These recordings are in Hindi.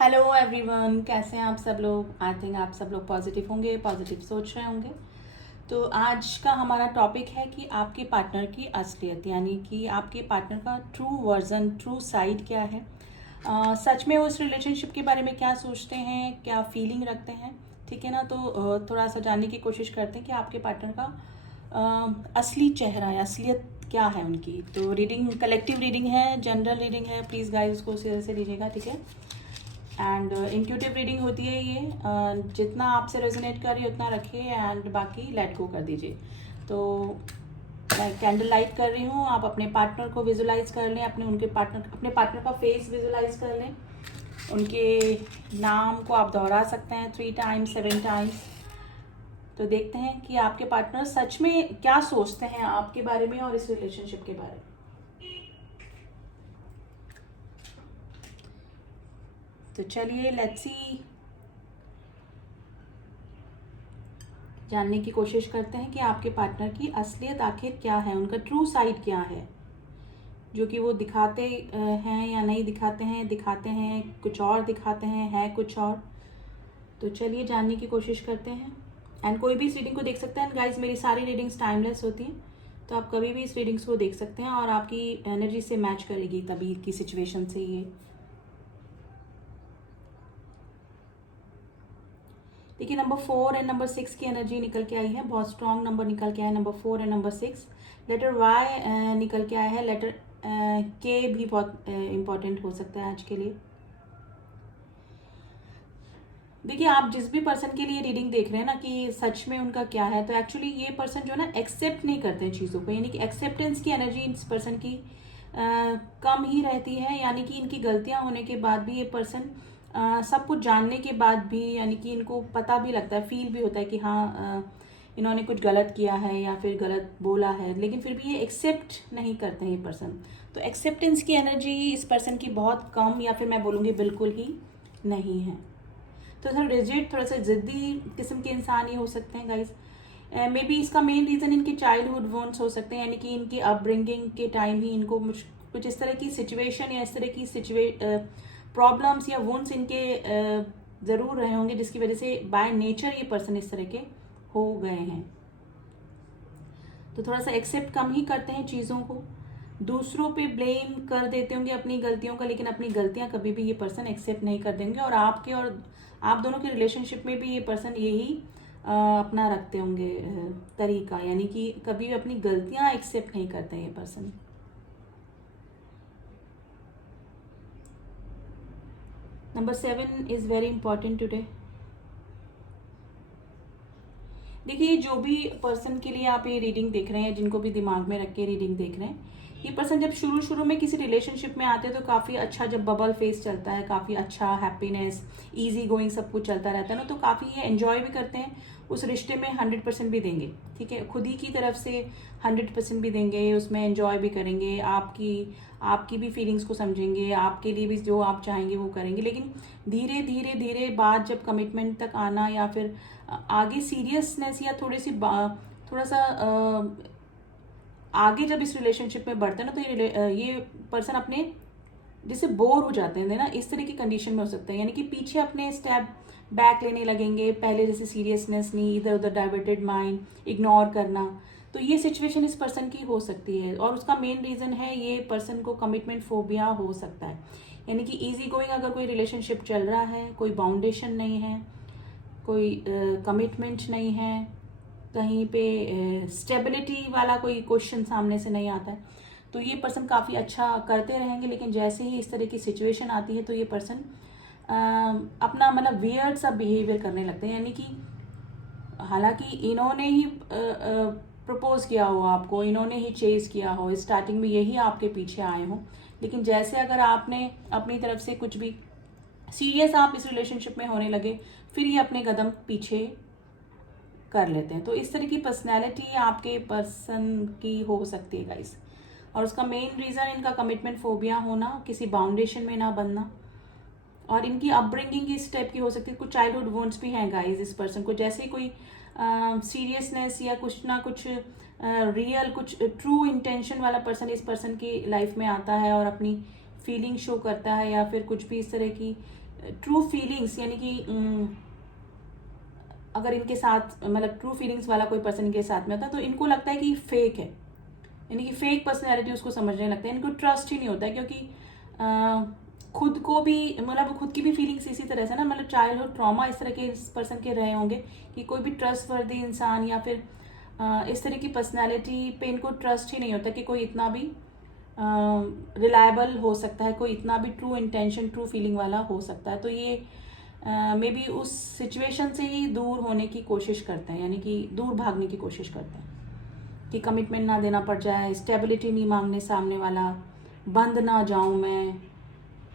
हेलो एवरीवन, कैसे हैं आप सब लोग। आई थिंक आप सब लोग पॉजिटिव होंगे, पॉजिटिव सोच रहे होंगे। तो आज का हमारा टॉपिक है कि आपके पार्टनर की असलियत, यानी कि आपके पार्टनर का ट्रू वर्जन, ट्रू साइड क्या है। सच में वो उस रिलेशनशिप के बारे में क्या सोचते हैं, क्या फीलिंग रखते हैं। ठीक है ना। तो थोड़ा सा जानने की कोशिश करते हैं कि आपके पार्टनर का असली चेहरा या असलियत क्या है उनकी। तो रीडिंग कलेक्टिव रीडिंग है, जनरल रीडिंग है, प्लीज़ गाइस उसको उसी तरह से लीजिएगा, ठीक है। एंड इंट्यूटिव रीडिंग होती है ये। जितना आपसे रेजोनेट कर रही है उतना रखिए एंड बाकी लेट गो कर दीजिए। तो मैं कैंडल लाइट कर रही हूँ, आप अपने पार्टनर को विजुलाइज कर लें, अपने पार्टनर का फेस विजुलाइज कर लें। उनके नाम को आप दोहरा सकते हैं 3 टाइम्स 7 टाइम्स। तो देखते हैं कि आपके पार्टनर सच में क्या सोचते हैं आपके बारे में और इस रिलेशनशिप के बारे में। तो चलिए लेट्स सी, जानने की कोशिश करते हैं कि आपके पार्टनर की असलियत आखिर क्या है, उनका ट्रू साइड क्या है, जो कि वो दिखाते हैं या नहीं दिखाते हैं कुछ और, दिखाते हैं है कुछ और। तो चलिए जानने की कोशिश करते हैं। एंड कोई भी इस रीडिंग को देख सकता है। गाइज मेरी सारी रीडिंग्स टाइमलेस होती हैं, तो आप कभी भी इस रीडिंग्स को देख सकते हैं और आपकी एनर्जी से मैच करेगी तभी की सिचुएशन से ये। देखिए नंबर 4 एंड नंबर 6 की एनर्जी निकल के आई है, बहुत स्ट्रॉन्ग नंबर निकल के आया है number 4 and number 6। Letter Y निकल के आया है, लेटर के भी बहुत इंपॉर्टेंट हो सकता है आज के लिए। देखिए आप जिस भी पर्सन के लिए रीडिंग देख रहे हैं ना कि सच में उनका क्या है, तो एक्चुअली ये पर्सन जो है ना एक्सेप्ट नहीं करते हैं चीज़ों को, यानी कि एक्सेप्टेंस की एनर्जी इस पर्सन की कम ही रहती है। यानी कि इनकी गलतियां होने के बाद भी ये पर्सन सब कुछ जानने के बाद भी, यानी कि इनको पता भी लगता है, फील भी होता है कि हाँ इन्होंने कुछ गलत किया है या फिर गलत बोला है, लेकिन फिर भी ये एक्सेप्ट नहीं करते हैं ये पर्सन। तो एक्सेप्टेंस की एनर्जी इस पर्सन की बहुत कम या फिर मैं बोलूँगी बिल्कुल ही नहीं है। तो थोड़ा रिजिड, थोड़ा सा जिद्दी किस्म के इंसान ही हो सकते हैं गाइज। मे बी इसका मेन रीज़न इनके चाइल्डहुड वोन्स हो सकते हैं, यानी कि इनकी अपब्रिंगिंग के टाइम ही इनको कुछ इस तरह की सिचुएशन या इस तरह की प्रॉब्लम्स या वोन्स इनके ज़रूर रहे होंगे, जिसकी वजह से बाय नेचर ये पर्सन इस तरह के हो गए हैं। तो थोड़ा सा एक्सेप्ट कम ही करते हैं चीज़ों को, दूसरों पे ब्लेम कर देते होंगे अपनी गलतियों का, लेकिन अपनी गलतियां कभी भी ये पर्सन एक्सेप्ट नहीं कर देंगे। और आपके और आप दोनों के रिलेशनशिप में भी ये पर्सन यही अपना रखते होंगे तरीका, यानी कि कभी भी अपनी गलतियां एक्सेप्ट नहीं करते ये person. Number 7 is very important today. देखिए जो भी पर्सन के लिए आप ये रीडिंग देख रहे हैं, जिनको भी दिमाग में रख के रीडिंग देख रहे हैं, ये पर्सन जब शुरू शुरू में किसी रिलेशनशिप में आते हैं तो काफ़ी अच्छा, जब बबल फेस चलता है, काफ़ी अच्छा हैप्पीनेस, इजी गोइंग सब कुछ चलता रहता है ना, तो काफ़ी ये एंजॉय भी करते हैं उस रिश्ते में, 100% भी देंगे। ठीक है, खुद ही की तरफ से 100% भी देंगे, उसमें एंजॉय भी करेंगे, आपकी आपकी भी फीलिंग्स को समझेंगे, आपके लिए भी जो आप चाहेंगे वो करेंगे। लेकिन धीरे धीरे धीरे बाद जब कमिटमेंट तक आना या फिर आगे सीरियसनेस या थोड़ा सा आगे जब इस रिलेशनशिप में बढ़ते हैं ना, तो ये पर्सन अपने जैसे बोर हो जाते हैं ना, इस तरह की कंडीशन में हो सकते हैं, यानी कि पीछे अपने स्टेप बैक लेने लगेंगे, पहले जैसे सीरियसनेस नहीं, इधर उधर डाइवर्टेड माइंड, इग्नोर करना। तो ये सिचुएशन इस पर्सन की हो सकती है और उसका मेन रीज़न है ये पर्सन को कमिटमेंट फोबिया हो सकता है। यानी कि इजी गोइंग अगर कोई रिलेशनशिप चल रहा है, कोई बाउंडेशन नहीं है, कोई कमिटमेंट नहीं है, कहीं पे स्टेबिलिटी वाला कोई क्वेश्चन सामने से नहीं आता है, तो ये पर्सन काफ़ी अच्छा करते रहेंगे। लेकिन जैसे ही इस तरह की सिचुएशन आती है तो ये पर्सन अपना मतलब वियर्ड सा बिहेवियर करने लगते हैं। यानी कि हालांकि इन्होंने ही प्रपोज किया हो आपको, इन्होंने ही चेज किया हो, स्टार्टिंग में यही आपके पीछे आए हों, लेकिन जैसे अगर आपने अपनी तरफ से कुछ भी सीरियस आप इस रिलेशनशिप में होने लगे, फिर ये अपने कदम पीछे कर लेते हैं। तो इस तरह की पर्सनैलिटी आपके पर्सन की हो सकती है गाइस। और उसका मेन रीज़न इनका कमिटमेंट फोबिया होना, किसी बाउंडेशन में ना बनना, और इनकी अपब्रिंगिंग इस टाइप की हो सकती है। कुछ चाइल्डहुड वोन्स भी हैं गाइस इस पर्सन को, जैसे कोई सीरियसनेस या कुछ ना कुछ रियल, कुछ ट्रू इंटेंशन वाला पर्सन इस पर्सन की लाइफ में आता है और अपनी फीलिंग शो करता है, या फिर कुछ भी इस तरह की ट्रू फीलिंग्स, यानी कि अगर इनके साथ मतलब ट्रू फीलिंग्स वाला कोई पर्सन इनके साथ में होता है तो इनको लगता है कि फेक है, यानी कि फेक पर्सनैलिटी उसको समझने लगता है, इनको ट्रस्ट ही नहीं होता है, क्योंकि खुद को भी मतलब खुद की भी फीलिंग्स इसी तरह से ना, मतलब चाइल्डहुड ट्रॉमा इस तरह के इस पर्सन के रहे होंगे कि कोई भी ट्रस्टवर्दी इंसान या फिर इस तरह की पर्सनैलिटी पे इनको ट्रस्ट ही नहीं होता कि कोई इतना भी रिलायबल हो सकता है, कोई इतना भी ट्रू इंटेंशन ट्रू फीलिंग वाला हो सकता है। तो ये मे बी उस सिचुएशन से ही दूर होने की कोशिश करते हैं, यानी कि दूर भागने की कोशिश करते हैं कि कमिटमेंट ना देना पड़ जाए, स्टेबिलिटी नहीं मांगने सामने वाला, बंद ना जाऊं मैं,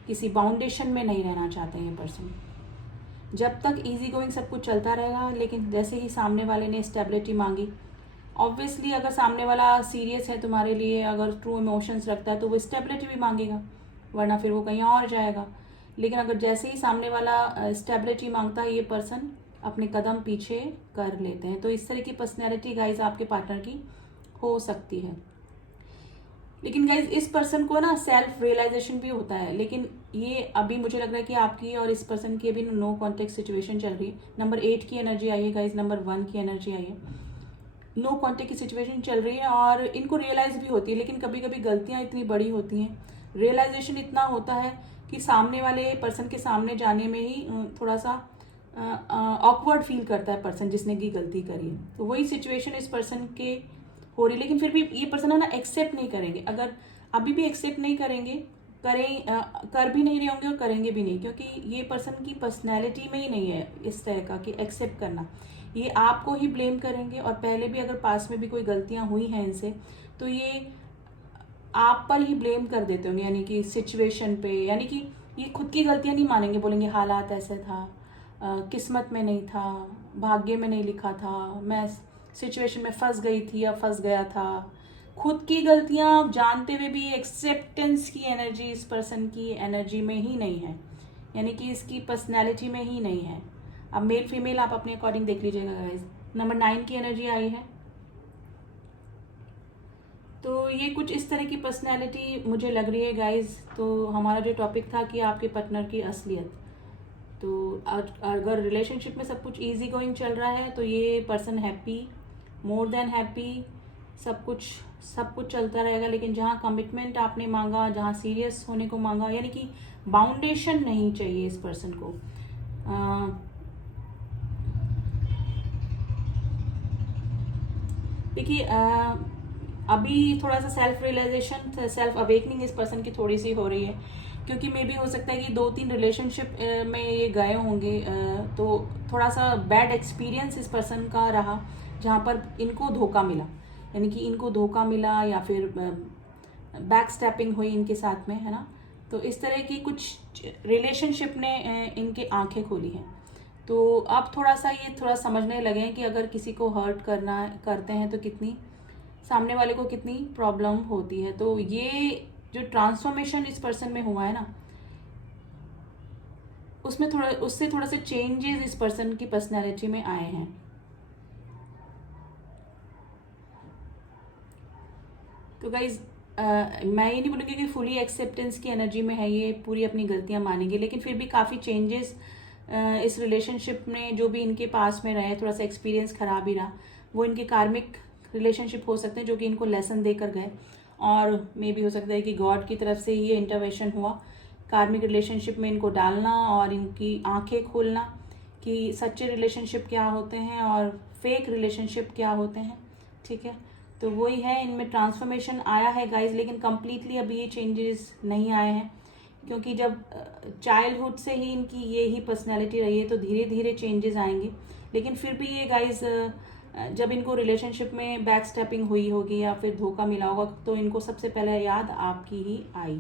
किसी बाउंडेशन में नहीं रहना चाहते हैं ये पर्सन। जब तक इजी गोइंग सब कुछ चलता रहेगा, लेकिन जैसे ही सामने वाले ने स्टेबिलिटी मांगी, ऑब्वियसली अगर सामने वाला सीरियस है तुम्हारे लिए, अगर ट्रू इमोशंस रखता है तो वो स्टेबिलिटी भी मांगेगा, वरना फिर वो कहीं और जाएगा। लेकिन अगर जैसे ही सामने वाला स्टेबिलिटी मांगता है, ये पर्सन अपने कदम पीछे कर लेते हैं। तो इस तरह की पर्सनैलिटी गाइज आपके पार्टनर की हो सकती है। लेकिन गाइज इस पर्सन को ना सेल्फ रियलाइजेशन भी होता है, लेकिन ये अभी मुझे लग रहा है कि आपकी और इस पर्सन की अभी नो कॉन्टेक्ट सिचुएशन चल रही है। नंबर 8 की एनर्जी आई है गाइज, नंबर 1 की एनर्जी आई है, नो कॉन्टेक्ट की सिचुएशन चल रही है और इनको रियलाइज भी होती है, लेकिन कभी कभी गलतियां इतनी बड़ी होती हैं, रियलाइजेशन इतना होता है कि सामने वाले पर्सन के सामने जाने में ही थोड़ा सा ऑकवर्ड फील करता है पर्सन जिसने की गलती करी है। तो वही सिचुएशन इस पर्सन के हो रही है, लेकिन फिर भी ये पर्सन है ना एक्सेप्ट नहीं करेंगे। अगर अभी भी एक्सेप्ट नहीं करेंगे, कर भी नहीं रहे होंगे और करेंगे भी नहीं, क्योंकि ये पर्सन की पर्सनैलिटी में ही नहीं है इस तरह का कि एक्सेप्ट करना। ये आपको ही ब्लेम करेंगे, और पहले भी अगर पास में भी कोई गलतियां हुई हैं इनसे तो ये आप पर ही ब्लेम कर देते होंगे, यानी कि सिचुएशन पे, यानी कि ये खुद की गलतियां नहीं मानेंगे, बोलेंगे हालात ऐसे था, किस्मत में नहीं था, भाग्य में नहीं लिखा था, मैं सिचुएशन में फंस गई थी या फंस गया था। खुद की गलतियां जानते हुए भी एक्सेप्टेंस की एनर्जी इस पर्सन की एनर्जी में ही नहीं है, यानी कि इसकी पर्सनैलिटी में ही नहीं है। अब मेल फीमेल आप अपने अकॉर्डिंग देख लीजिएगा गाइज। नंबर 9 की एनर्जी आई है, तो ये कुछ इस तरह की पर्सनैलिटी मुझे लग रही है गाइज। तो हमारा जो टॉपिक था कि आपके पार्टनर की असलियत, तो अगर रिलेशनशिप में सब कुछ इजी गोइंग चल रहा है तो ये person happy, more than happy, सब कुछ चलता रहेगा। लेकिन जहाँ कमिटमेंट आपने मांगा, जहाँ सीरियस होने को मांगा, यानी कि बाउंडेशन नहीं चाहिए इस पर्सन को। देखिए अभी थोड़ा सा सेल्फ रियलाइजेशन, सेल्फ अवेकनिंग इस पर्सन की थोड़ी सी हो रही है, क्योंकि मे भी हो सकता है कि 2-3 रिलेशनशिप में ये गए होंगे, तो थोड़ा सा बैड एक्सपीरियंस इस पर्सन का रहा जहाँ पर इनको धोखा मिला, यानी कि इनको धोखा मिला या फिर बैक स्टेपिंग हुई इनके साथ में, है ना। तो इस तरह की कुछ रिलेशनशिप ने इनके आंखें खोली हैं। तो अब थोड़ा सा ये थोड़ा समझने लगे हैं कि अगर किसी को हर्ट करते हैं तो कितनी सामने वाले को कितनी प्रॉब्लम होती है। तो ये जो ट्रांसफॉर्मेशन इस पर्सन में हुआ है ना, उससे थोड़ा से चेंजेस इस पर्सन की पर्सनैलिटी में आए हैं। तो गाइज मैं ये नहीं बोलूँगी कि फुली एक्सेप्टेंस की एनर्जी में है, ये पूरी अपनी गलतियां मानेंगे, लेकिन फिर भी काफ़ी चेंजेस इस रिलेशनशिप में जो भी इनके पास में रहे, थोड़ा सा एक्सपीरियंस खराब ही रहा, वो इनके कार्मिक रिलेशनशिप हो सकते हैं जो कि इनको लेसन देकर गए, और मे भी हो सकता है कि गॉड की तरफ से ही ये इंटरवेंशन हुआ कार्मिक रिलेशनशिप में इनको डालना और इनकी आंखें खोलना कि सच्चे रिलेशनशिप क्या होते हैं और फेक रिलेशनशिप क्या होते हैं। ठीक है, तो वही है, इनमें ट्रांसफॉर्मेशन आया है गाइज, लेकिन कम्प्लीटली अभी ये चेंजेस नहीं आए हैं, क्योंकि जब चाइल्डहुड से ही इनकी ये ही पर्सनैलिटी रही है तो धीरे धीरे चेंजेस आएंगे। लेकिन फिर भी ये गाइज जब इनको रिलेशनशिप में बैक स्टेपिंग हुई होगी या फिर धोखा मिला होगा तो इनको सबसे पहले याद आपकी ही आई।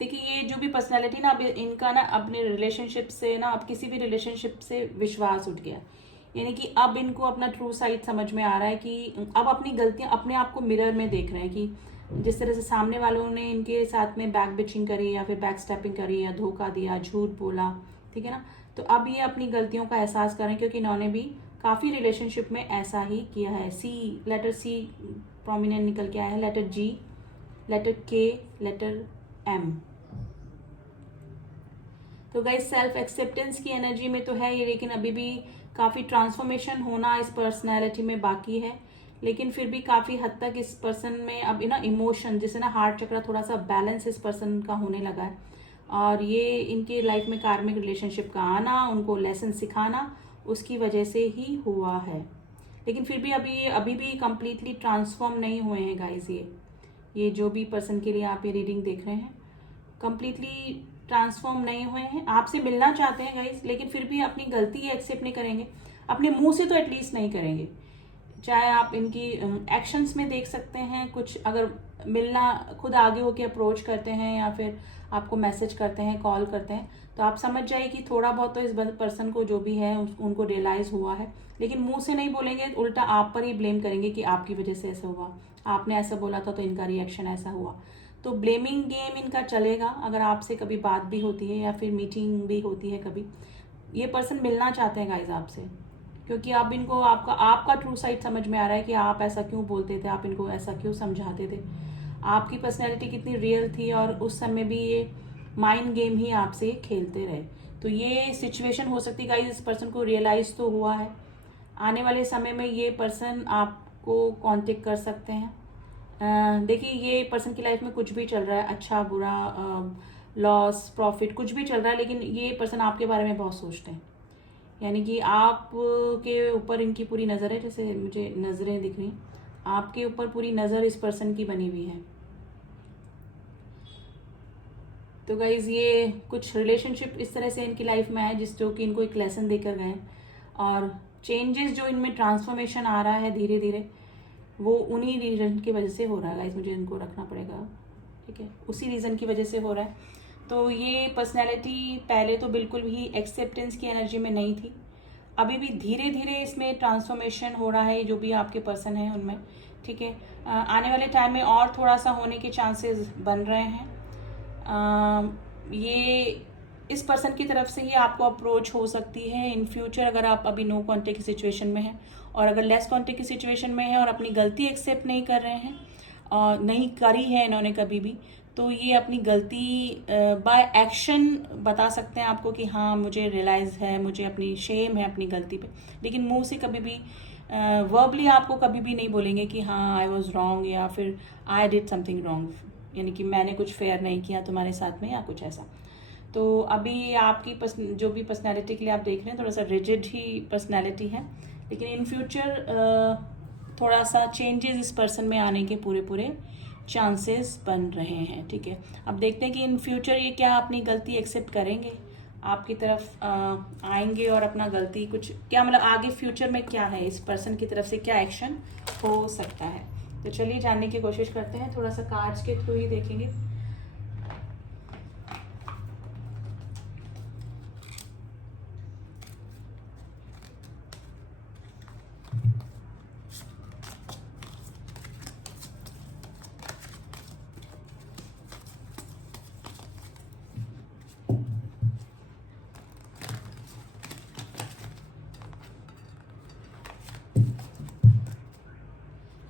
देखिए ये जो भी पर्सनैलिटी ना, अब इनका ना अपने रिलेशनशिप से ना, अब किसी भी रिलेशनशिप से विश्वास उठ गया, यानी कि अब इनको अपना ट्रू साइड समझ में आ रहा है कि अब अपनी गलतियां अपने आप को मिरर में देख रहे हैं कि जिस तरह से सामने वालों ने इनके साथ में बैक बिचिंग करी या फिर बैक स्टेपिंग करी या धोखा दिया, झूठ बोला, ठीक है ना, तो अब ये अपनी गलतियों का एहसास करें, क्योंकि इन्होंने भी काफ़ी रिलेशनशिप में ऐसा ही किया है। सी, लेटर सी प्रोमिनेंट निकल के आया है, लेटर जी, लेटर के, लेटर एम। तो गाइस सेल्फ एक्सेप्टेंस की एनर्जी में तो है ये, लेकिन अभी भी काफ़ी ट्रांसफॉर्मेशन होना इस पर्सनैलिटी में बाकी है। लेकिन फिर भी काफ़ी हद तक इस पर्सन में अब ना इमोशन, जैसे ना हार्ट चक्र थोड़ा सा बैलेंस इस पर्सन का होने लगा है। और ये इनकी लाइफ में कार्मिक रिलेशनशिप का आना, उनको लेसन सिखाना, उसकी वजह से ही हुआ है। लेकिन फिर भी अभी भी कंप्लीटली ट्रांसफॉर्म नहीं हुए हैं गाइस। ये जो भी पर्सन के लिए आप ये रीडिंग देख रहे हैं, कंप्लीटली ट्रांसफॉर्म नहीं हुए हैं। आपसे मिलना चाहते हैं गाइस, लेकिन फिर भी अपनी गलती एक्सेप्ट नहीं करेंगे, अपने मुंह से तो एटलीस्ट नहीं करेंगे। चाहे आप इनकी एक्शंस में देख सकते हैं कुछ, अगर मिलना खुद आगे होके अप्रोच करते हैं या फिर आपको मैसेज करते हैं, कॉल करते हैं, तो आप समझ जाइए कि थोड़ा बहुत तो इस पर्सन को जो भी है उनको रियलाइज हुआ है। लेकिन मुंह से नहीं बोलेंगे, उल्टा आप पर ही ब्लेम करेंगे कि आपकी वजह से ऐसा हुआ, आपने ऐसा बोला था तो इनका रिएक्शन ऐसा हुआ। तो ब्लेमिंग गेम इनका चलेगा। अगर आपसे कभी बात भी होती है या फिर मीटिंग भी होती है कभी, ये पर्सन मिलना चाहते हैं गाइज आपसे, क्योंकि अब इनको आपका ट्रू साइड समझ में आ रहा है कि आप ऐसा क्यों बोलते थे, आप इनको ऐसा क्यों समझाते थे, आपकी पर्सनैलिटी कितनी रियल थी, और उस समय भी ये माइंड गेम ही आपसे खेलते रहे। तो ये सिचुएशन हो सकती है गाइज, इस पर्सन को रियलाइज तो हुआ है। आने वाले समय में ये पर्सन आपको कांटेक्ट कर सकते हैं। देखिए, ये पर्सन की लाइफ में कुछ भी चल रहा है, अच्छा बुरा, लॉस प्रॉफिट, कुछ भी चल रहा है, लेकिन ये पर्सन आपके बारे में बहुत सोचते हैं। यानी कि आप के ऊपर इनकी पूरी नज़र है, जैसे मुझे नज़रें दिख रही, आपके ऊपर पूरी नज़र इस पर्सन की बनी हुई है। तो गाइज ये कुछ रिलेशनशिप इस तरह से इनकी लाइफ में है जो कि इनको एक लेसन देकर गए हैं, और चेंजेस जो इनमें ट्रांसफॉर्मेशन आ रहा है धीरे धीरे, वो उन्हीं रीज़न की वजह से हो रहा है गाइस। मुझे इनको रखना पड़ेगा, ठीक है, उसी रीज़न की वजह से हो रहा है। तो ये पर्सनैलिटी पहले तो बिल्कुल भी एक्सेप्टेंस की एनर्जी में नहीं थी, अभी भी धीरे धीरे इसमें ट्रांसफॉर्मेशन हो रहा है, जो भी आपके पर्सन हैं उनमें, ठीक है। आने वाले टाइम में और थोड़ा सा होने के चांसेस बन रहे हैं। ये इस पर्सन की तरफ से ही आपको अप्रोच हो सकती है इन फ्यूचर, अगर आप अभी नो कॉन्टेक्ट की सिचुएशन में हैं, और अगर लेस कॉन्टेक्ट की सिचुएशन में है और अपनी गलती एक्सेप्ट नहीं कर रहे हैं और नहीं करी है इन्होंने कभी भी, तो ये अपनी गलती बाय एक्शन बता सकते हैं आपको कि हाँ मुझे रियलाइज है, मुझे अपनी शेम है अपनी गलती पे। लेकिन मुंह से कभी भी वर्बली आपको कभी भी नहीं बोलेंगे कि हाँ आई वॉज रॉन्ग, या फिर आई डिड समथिंग रॉन्ग, यानी कि मैंने कुछ फेयर नहीं किया तुम्हारे साथ में या कुछ ऐसा। तो अभी आपकी जो भी पर्सनैलिटी के लिए आप देख रहे हैं, थोड़ा सा रिजिड ही पर्सनैलिटी है, लेकिन इन फ्यूचर थोड़ा सा चेंजेस इस पर्सन में आने के पूरे चांसेस बन रहे हैं, ठीक है। अब देखते हैं कि इन फ्यूचर ये क्या अपनी गलती एक्सेप्ट करेंगे, आपकी तरफ आएंगे और अपना गलती कुछ क्या, मतलब आगे फ्यूचर में क्या है, इस पर्सन की तरफ से क्या एक्शन हो सकता है। तो चलिए जानने की कोशिश करते हैं, थोड़ा सा कार्ड्स के थ्रू ही देखेंगे।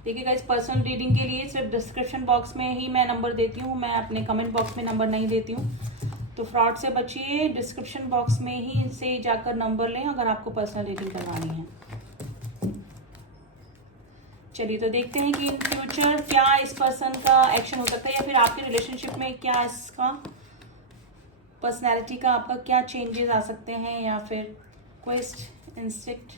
देखिए गाइस, पर्सनल रीडिंग के लिए सिर्फ डिस्क्रिप्शन बॉक्स में ही मैं नंबर देती हूँ, मैं अपने कमेंट बॉक्स में नंबर नहीं देती हूँ। तो फ्रॉड से बचिए, डिस्क्रिप्शन बॉक्स में ही इनसे जाकर नंबर लें अगर आपको पर्सनल रीडिंग करवानी है। चलिए तो देखते हैं कि इन फ्यूचर क्या इस पर्सन का एक्शन हो सकता है, या फिर आपके रिलेशनशिप में क्या इसका पर्सनैलिटी का आपका क्या चेंजेस आ सकते हैं, या फिर quest, instinct,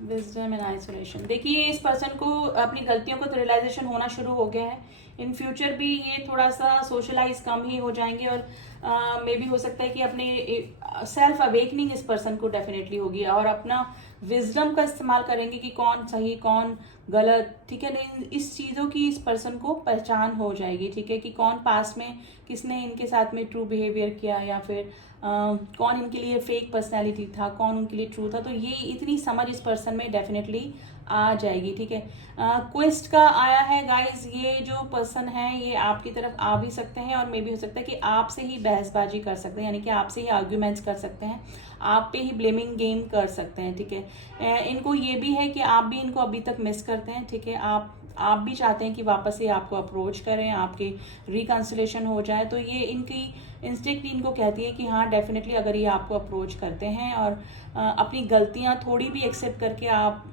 wisdom and isolation. देखिए इस पर्सन को अपनी गलतियों का तो रियलाइजेशन होना शुरू हो गया है। इन फ्यूचर भी ये थोड़ा सा सोशलाइज कम ही हो जाएंगे, और मे भी हो सकता है कि अपने सेल्फ अवेकनिंग इस पर्सन को डेफिनेटली होगी, और अपना विजडम का इस्तेमाल करेंगे कि कौन सही कौन गलत, ठीक है। लेकिन इस चीज़ों की इस पर्सन को पहचान हो जाएगी, ठीक है, कि कौन पास में किसने इनके साथ में ट्रू बिहेवियर किया, या फिर कौन इनके लिए फेक पर्सनैलिटी था, कौन उनके लिए ट्रू था। तो ये इतनी समझ इस पर्सन में डेफिनेटली आ जाएगी, ठीक है। क्वेस्ट का आया है गाइज, ये जो पर्सन है ये आपकी तरफ आ भी सकते हैं और मे भी हो सकता है कि आपसे ही बहसबाजी कर सकते हैं, यानी कि आपसे ही आर्ग्यूमेंट्स कर सकते हैं, आप पे ही ब्लेमिंग गेम कर सकते हैं, ठीक है। इनको ये भी है कि आप भी इनको अभी तक मिस करते हैं, ठीक है। आप भी चाहते हैं कि वापस से आपको अप्रोच करें, आपके रिकंसिलेशन हो जाए। तो ये इनकी इंस्टिंक्ट इनको कहती है कि हाँ डेफिनेटली अगर ये आपको अप्रोच करते हैं और अपनी गलतियां थोड़ी भी एक्सेप्ट करके आप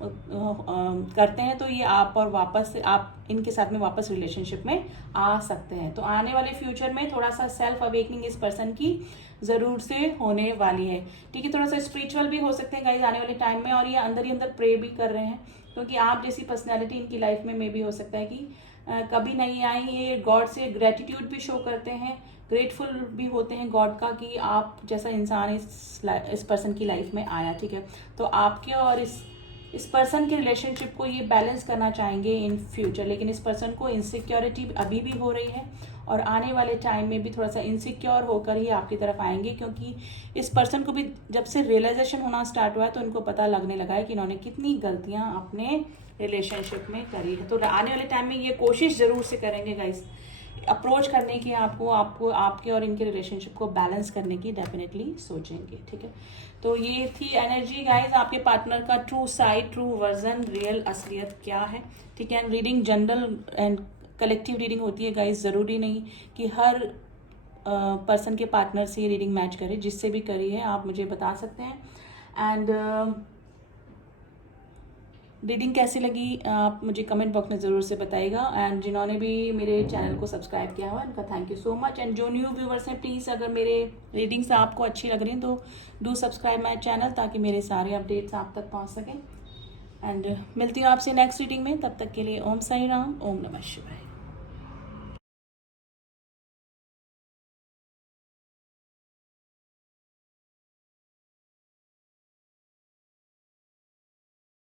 करते हैं तो ये आप और वापस आप इनके साथ में वापस रिलेशनशिप में आ सकते हैं। तो आने वाले फ्यूचर में थोड़ा सा सेल्फ अवेकनिंग इस पर्सन की ज़रूर से होने वाली है, ठीक है। थोड़ा सा स्पिरिचुअल भी हो सकते हैं गाइज आने वाले टाइम में, और ये अंदर ही अंदर प्रे भी कर रहे हैं, क्योंकि आप जैसी पर्सनैलिटी इनकी लाइफ में भी हो सकता है कि कभी नहीं आई। ये गॉड से ग्रेटिट्यूड भी शो करते हैं, ग्रेटफुल भी होते हैं गॉड का कि आप जैसा इंसान इस पर्सन की लाइफ में आया, ठीक है। तो आपके और इस पर्सन के रिलेशनशिप को ये बैलेंस करना चाहेंगे इन फ्यूचर, लेकिन इस पर्सन को इनसिक्योरिटी अभी भी हो रही है और आने वाले टाइम में भी थोड़ा सा इनसिक्योर होकर ही आपकी तरफ आएंगे, क्योंकि इस पर्सन को भी जब से रियलाइजेशन होना स्टार्ट हुआ है तो इनको पता लगने लगा है कि इन्होंने कितनी गलतियां अपने रिलेशनशिप में करी है। तो आने वाले टाइम में ये कोशिश ज़रूर से करेंगे गाइस अप्रोच करने की, आपको आपके और इनके रिलेशनशिप को बैलेंस करने की डेफिनेटली सोचेंगे, ठीक है। तो ये थी एनर्जी गाइज, आपके पार्टनर का true side, true version, real असलियत क्या है, ठीक है। And reading general and collective reading होती है गाइज, ज़रूरी नहीं कि हर पर्सन के पार्टनर से ये रीडिंग मैच करे। जिससे भी करी है आप मुझे बता सकते हैं। एंड रीडिंग कैसी लगी आप मुझे कमेंट बॉक्स में ज़रूर से बताइएगा। एंड जिन्होंने भी मेरे चैनल को सब्सक्राइब किया हुआ उनका thank you so much. And जो न्यू व्यूवर्स हैं प्लीज़ अगर मेरे रीडिंग्स आपको अच्छी लग रही हैं तो डू सब्सक्राइब माई चैनल, ताकि मेरे सारे अपडेट्स आप तक पहुंच सकें। एंड मिलती हूँ आपसे नेक्स्ट रीडिंग में, तब तक के लिए ओम साई राम, ओम नमः शिवाय।